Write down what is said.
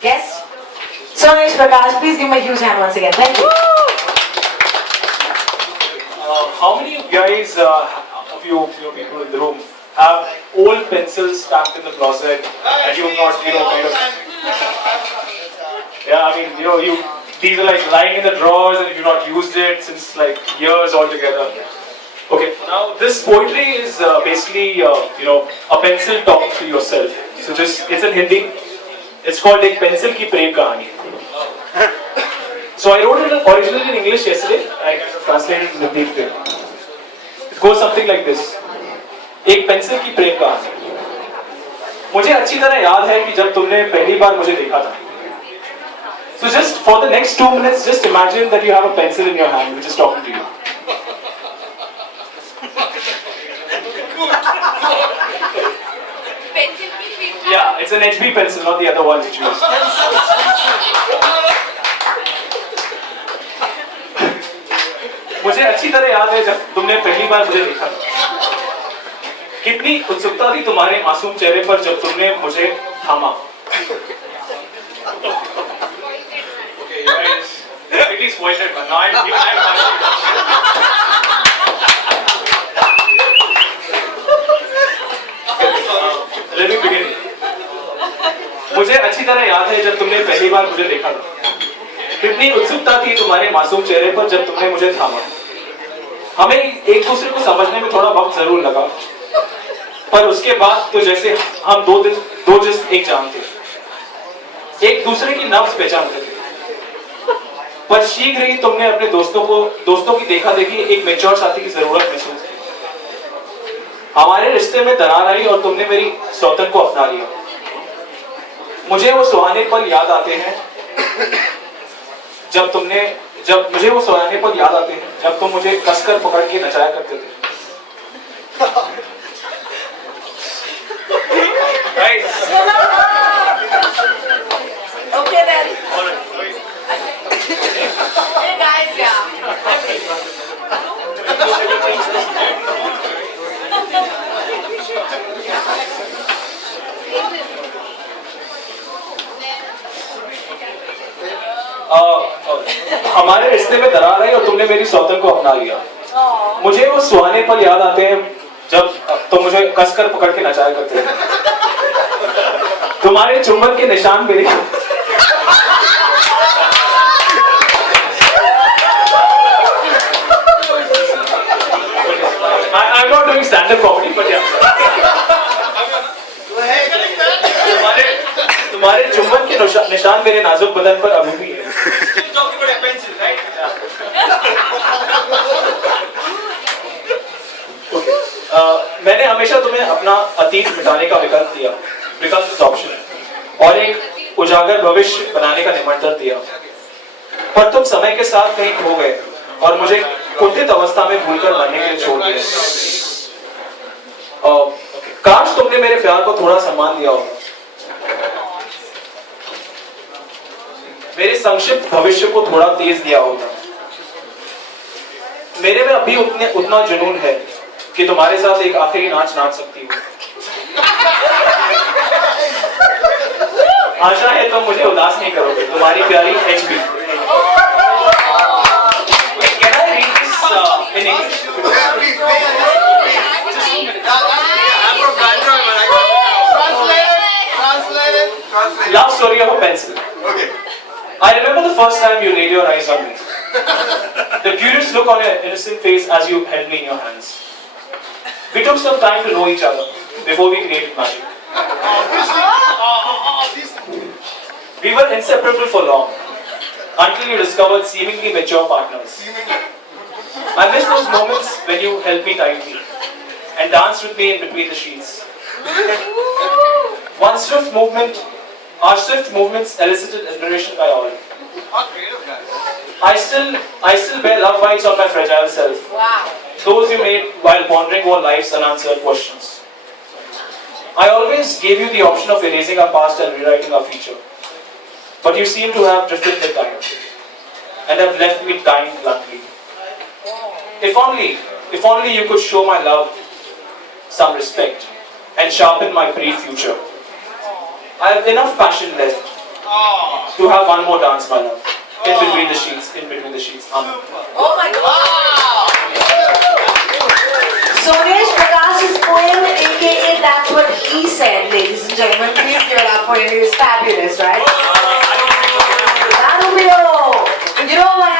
guest, Sonesh Prakash. Please give him a huge hand once again. Thank you. How many of you guys, of you people in the room, have old pencils stacked in the closet and you've not, kind of... Yeah, I mean, these are like lying in the drawers and you've not used it since like years altogether. Okay, now this poetry is basically, a pencil talking to yourself. So it's in Hindi. It's called Ek Pencil Ki Prem Kahani. So I wrote it originally in English yesterday. I translated it in Hindi. It goes something like this. एक pencil की प्रेम कहानी. मुझे अच्छी तरह याद है कि जब तुमने पहली बार मुझे देखा था. So just for the next 2 minutes, just imagine that you have a pencil in your hand which is talking to you. Yeah, it's an HB pencil, not the other ones you choose. मुझे अच्छी तरह याद है जब तुमने पहली बार मुझे देखा था. कितनी उत्सुकता थी तुम्हारे मासूम चेहरे पर जब तुमने मुझे थामा. Okay, guys, it is pointed, but now let me begin. मुझे अच्छी तरह याद है जब तुमने पहली बार मुझे देखा था. कितनी उत्सुकता थी तुम्हारे मासूम चेहरे पर जब तुमने मुझे थामा. हमें एक दूसरे को समझने में थोड़ा वक्त जरूर लगा, पर उसके बाद तो जैसे हम दो जिस्म एक जान थे, एक दूसरे की नब्ज पहचानते थे. पर शीघ्र ही तुमने अपने दोस्तों की देखा देखी एक मैच्योर साथी की जरूरत महसूस की. हमारे रिश्ते में दरार आई और तुमने मेरी सौतन को अपना लिया. मुझे वो सुहाने पल याद आते हैं जब तुम मुझे कसकर पकड़ के नचाया करते थे. Right. Okay then. Hey guys, yeah. हमारे रिश्ते में दरार आई और तुमने मेरी सौतन को अपना लिया. मुझे वो सुहाने पल याद आते हैं जब तुम मुझे कसकर पकड़ के नचाया करते थे. तुम्हारे चुंबन के निशान मेरे I'm not doing stand-up comedy, but yeah. तुम्हारे चुंबन के निशान मेरे नाजुक बदन पर अभी भी है. मैंने हमेशा तुम्हें अपना अतीत मिटाने का विकल्प दिया, विकल्प ऑप्शन, और एक उजागर भविष्य बनाने का निमंत्रण दिया. पर तुम समय के साथ कहीं खो गए और मुझे कुंठित अवस्था में भूलकर मरने के लिए छोड़ दिया. काश तुमने मेरे प्यार को थोड़ा सम्मान दिया हो. मेरे संक्षिप्त भविष्य को थोड़ा तेज दिया होता. मेरे में अभी उतना जुनून है कि तुम्हारे साथ एक आखिरी नाच सकती हूँ. आशा है तुम मुझे उदास नहीं करोगे. तुम्हारी प्यारी HB. Can I read this in English? Love story of a pencil. Okay. I remember the first time you laid your eyes on me. The curious look on your innocent face as you held me in your hands. We took some time to know each other before we created magic. We were inseparable for long, until you discovered seemingly mature partners. I miss those moments when you held me tightly and danced with me in between the sheets. Our swift movements elicited admiration by all. I still bear love bites on my fragile self. Wow. Those you made while pondering over life's unanswered questions. I always gave you the option of erasing our past and rewriting our future. But you seem to have drifted with time and have left me dying bluntly. If only you could show my love some respect and sharpen my brief future. I have enough passion left to have one more dance, Bala. In between the sheets. In between the sheets. Oh my God! Sonesh Prakash's poem, aka That's What He Said, ladies and gentlemen. Please give it up for him. He was fabulous, right? You know what